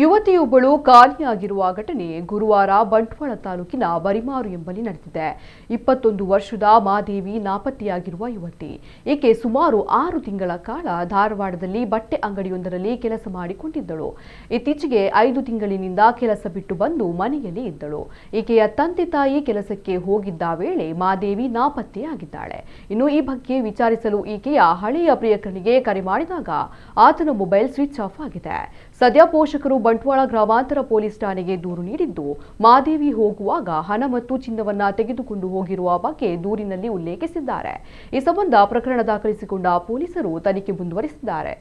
ಯುವತಿಯೊಬ್ಬಳು ಕಾಣೆಯಾಗಿರುವ ಘಟನೆ ಗುರುವಾರ ಬಂಟ್ವಾಳ ತಾಲೂಕಿನ ಬರಿಮಾರು ಎಂಬಲ್ಲಿ ನಡೆದಿದೆ. 21 ವರ್ಷದ ಮಾದೇವಿ ನಾಪತ್ತೆಯಾಗಿರುವ ಯುವತಿ. ಈಕೆ ಸುಮಾರು 6 ತಿಂಗಳ ಕಾಲ ಧಾರವಾಡದಲ್ಲಿ ಬಟ್ಟೆ ಅಂಗಡಿಯೊಂದರಲ್ಲಿ ಕೆಲಸ ಮಾಡಿಕೊಂಡಿದ್ದಳು. ಇತ್ತೀಚೆಗೆ 5 ತಿಂಗಳಿನಿಂದ ಕೆಲಸ ಬಿಟ್ಟು ಬಂದು ಮನೆಯಲ್ಲಿ ಇದ್ದಳು. ಈಕೆಯ ತಂದೆ ತಾಯಿ ಕೆಲಸಕ್ಕೆ ಹೋಗಿದ್ದ ವೇಳೆ ಮಾದೇವಿ ನಾಪತ್ತೆಯಾಗಿದ್ದಾಳೆ. ಇನ್ನು ಈ ಬಗ್ಗೆ ವಿಚಾರಿಸಲು ಈಕೆಯ ಹಳೆಯ ಪ್ರಿಯಕರನಿಗೆ ಕರೆ ಮಾಡಿದಾಗ ಆತನ ಮೊಬೈಲ್ ಸ್ವಿಚ್ ಆಫ್ ಆಗಿದೆ. ಸದ್ಯ ಪೋಷಕರು ಬಂಟ್ವಾಳ ಗ್ರಾಮಾಂತರ ಪೊಲೀಸ್ ಠಾಣೆಗೆ ದೂರು ನೀಡಿದ್ದು, ಮಾದೇವಿ ಹೋಗುವಾಗ ಹಣ ಮತ್ತು ಚಿನ್ನವನ್ನ ತೆಗೆದುಕೊಂಡು ಹೋಗಿರುವ ಬಗ್ಗೆ ದೂರಿನಲ್ಲಿ ಉಲ್ಲೇಖಿಸಿದ್ದಾರೆ. ಈ ಸಂಬಂಧ ಪ್ರಕರಣ ದಾಖಲಿಸಿಕೊಂಡ ಪೊಲೀಸರು ತನಿಖೆ ಮುಂದುವರಿಸಿದ್ದಾರೆ.